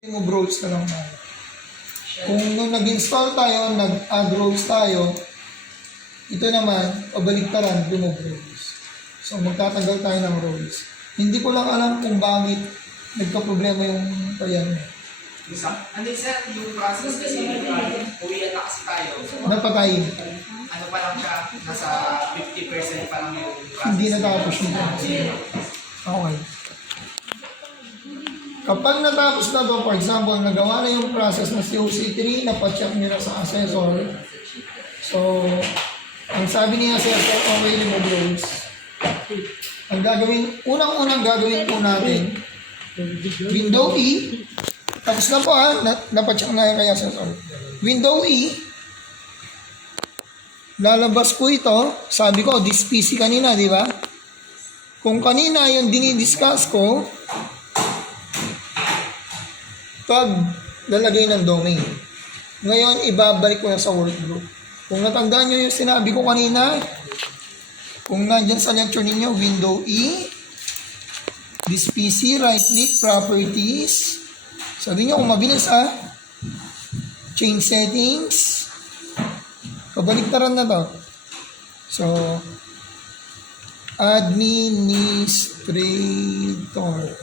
mo roles na lang tayo. Kung nung nag-install tayo, nag-add roles tayo, ito naman, pabaligtaran, remove roles. So, magtatanggal tayo ng roles. Hindi ko lang alam kung bakit nagka-problema yung payan mo. Ano sir, yung process kasi uwian na kasi tayo. Napatay. Ano pa lang siya, nasa 50% pa lang yung process. Hindi natapos yung process. Okay. Kapag natapos na to, for example, nagawa na yung process na COC3, napacheck nyo na sa assessor. So, ang sabi niya sa assessor, okay, remove roles. Ang gagawin, unang-unang gagawin po natin, window E, tapos na po napacheck na yung kaya assessor. Window E, lalabas po ito, sabi ko, this PC kanina, di ba? Kung kanina yung dinidiscuss ko, pag lalagay ng domain. Ngayon, ibabalik ko na sa workgroup. Kung natandaan nyo yung sinabi ko kanina, kung nandyan sa lecture ninyo, window E, this PC, right click, properties. Sabi nyo kung mabilis change settings. Kabaliktaran na to. So, administrator.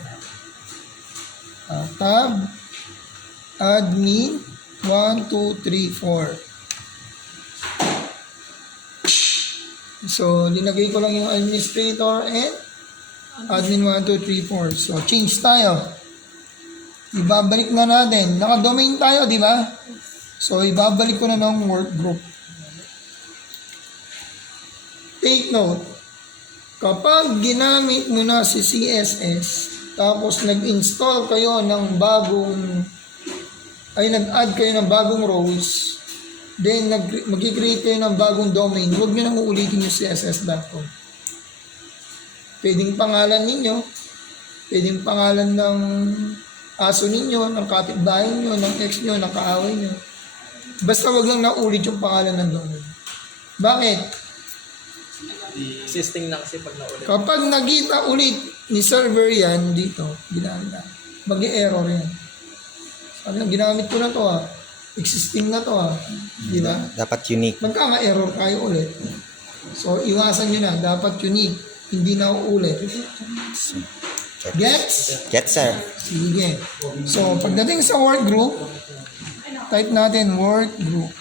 Tab. Admin 1, 2, 3, 4. So, linagay ko lang yung administrator and admin 1, 2, 3, 4. So, change tayo. Ibabalik na natin. Naka-domain tayo, di ba? So, ibabalik ko na ng work group. Take note, kapag ginamit mo na si CSS, tapos nag-install kayo ng nag-add kayo ng bagong roles, then mag-create kayo ng bagong domain, huwag nyo nang uulitin yung css.com. Pwedeng pangalan ninyo, pwedeng pangalan ng aso ninyo, ng kapitbahay nyo, ng ex nyo, ng kaaway nyo. Basta wag lang naulit yung pangalan ng domain. Bakit? Existing na kasi pag naulit. Kapag nagita ulit ni server yan dito, ginamit mag-error yan. Sabi na, ginamit ko na to existing na to di ba? Dapat unique. Magkama-error tayo ulit. So, iwasan nyo na, dapat unique, hindi na uulit. Gets? Gets, sir. Sige. So, pagdating sa work group, type natin work group.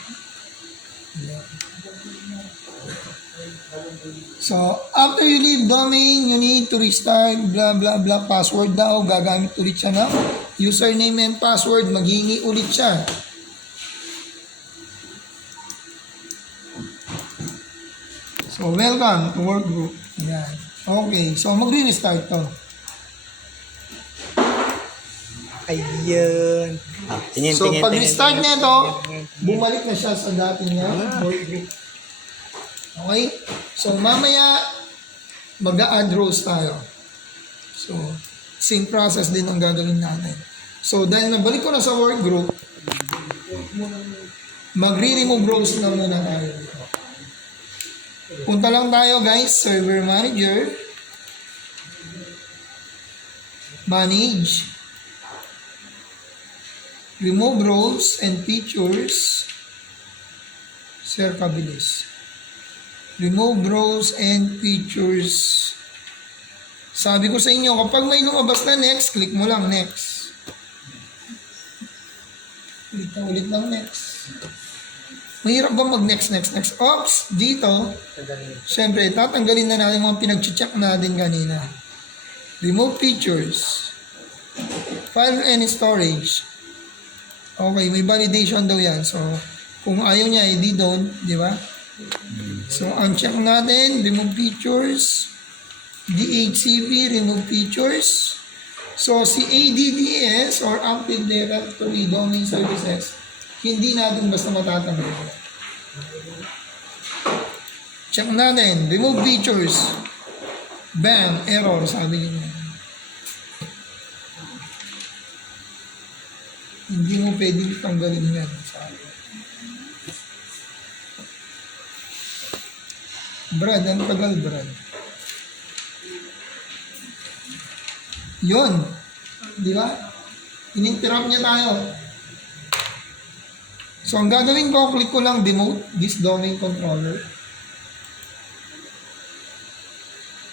So, after you leave domain, you need to restart, blah, blah, blah, password daw. Gagamit ulit siya ng username and password. Maghingi ulit siya. So, welcome to work group. Yan. Okay. So, magre-restart to. Ayun. So, pag restart niya ito, bumalik na siya sa dati niya work group. Okay? So, mamaya, mag-a-add rows tayo. So, same process din ang gagawin natin. So, dahil nabalik ko na sa work group, magre-remove rows na muna tayo. Punta lang tayo, guys, server manager, manage, remove rows and features, Sir Kabilis. Remove rows and features. Sabi ko sa inyo, kapag may lumabas na next, click mo lang next. Ulit lang next. Mahirap ba mag-next? Oops, dito, syempre, tatanggalin na natin mga pinag-check natin kanina. Remove features. File and storage. Okay, may validation daw yan. So, kung ayaw niya, edi don't, di ba? So, uncheck natin, remove features, DHCP, remove features. So, si ADDS or Active Directory Domain Services, hindi natin basta matatanggal. Check natin, remove features. Bam, error, sabi niya. Hindi mo pwedeng tanggalin yan, sabi. Brad, ang tagal, Brad. Yun. Di ba? Ininterrupt niya tayo. So, ang gagawin ko, click ko lang demote this domain controller.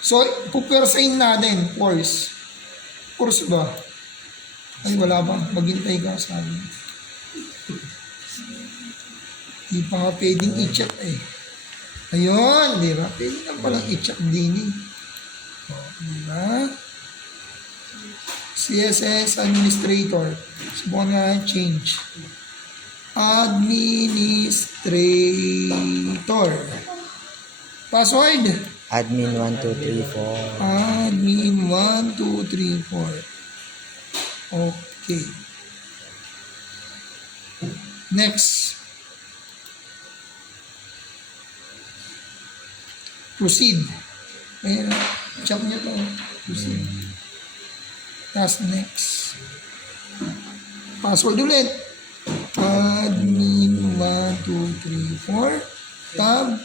So, pupwersahin natin, force. Force ba? Ay, wala ba? Maghintay ka, sabi. Di pa nga pwedeng i-check eh. Ayun, di ba? Pwede na palang i-check din eh. O, di ba? CSS Administrator. Subukan nga change. Administrator. Password. Admin 1234. Admin 1234. Okay. Next. Proceed. Ayan. Check nyo to. Proceed. Tapos next. Password ulit. Admin 1234. Tab.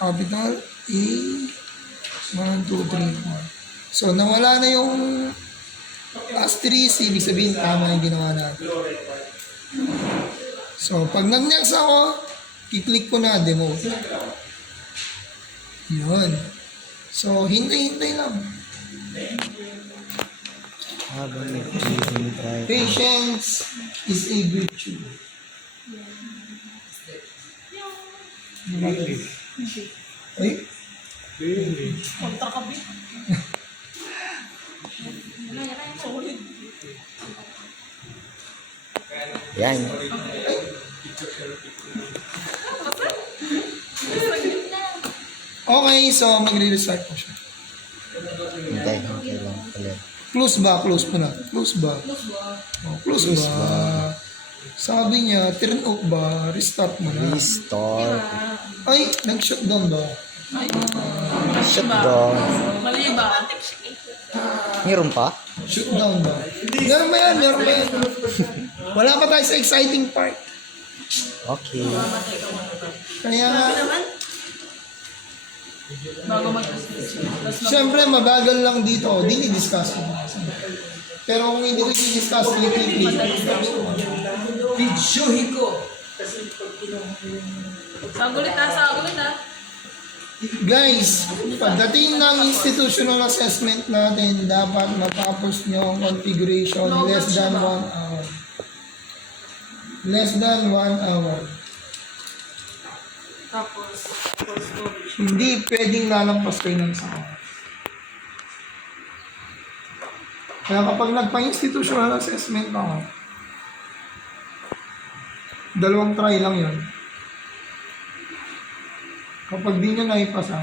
Capital A. 1234. So, nawala na yung asterisk. Ibig sabihin, tama yung ginawa natin. So, pag nag-next ako, i-click ko na demote. Yun. So, hintay-hintay lang. Habang nag-try. Patience is a virtue. Ay? Yan. Okay, so magre-restart po siya. Hintay. Hintay lang ulit. Close ba? Close mo na. Close ba? Oh, close ba? Sabi niya, turn off ba? Restart mo na. Restore. Ay, nag-shutdown ba? Shutdown. Mali ba? Meron pa? Shutdown ba? Meron ba yan? Meron ba yan? Wala pa tayo sa exciting part. Okay. Kaya nga, Bago mag-discuss. siyempre, mabagal lang dito. Dini-discuss ko. Pero kung hindi ko i-discuss, click. Videohin ko. Sagulit ha. Guys, pagdating ng institutional assessment natin, dapat matapos nyo ang configuration less than 1 hour. Less than 1 hour. Tapos, storage. Hindi pwedeng lalampas kayo ng isang oras. Kaya kapag nagpa-institutional assessment ako, 2 try lang yun. Kapag di nyo naipasa,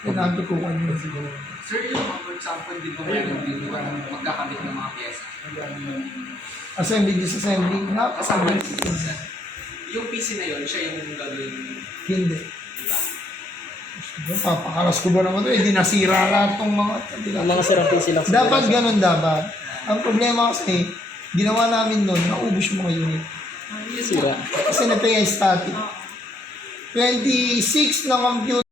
pinatutukan nyo siguro. Sir, yung mga for example, di ba meron dito magkakabit ng mga pyesa? Assembly, disassembly, napasabay. Yung PC na yun, siya yung gagawin. Hindi. Papakalas ko ba naman ito? Di nasira lahat itong mga... Mga sirang PC lang. Dapat ganun dapat. Ang problema kasi, ginawa namin nun, naubos yung mga unit. Sira. Kasi na-pay ay static. 26 na computer.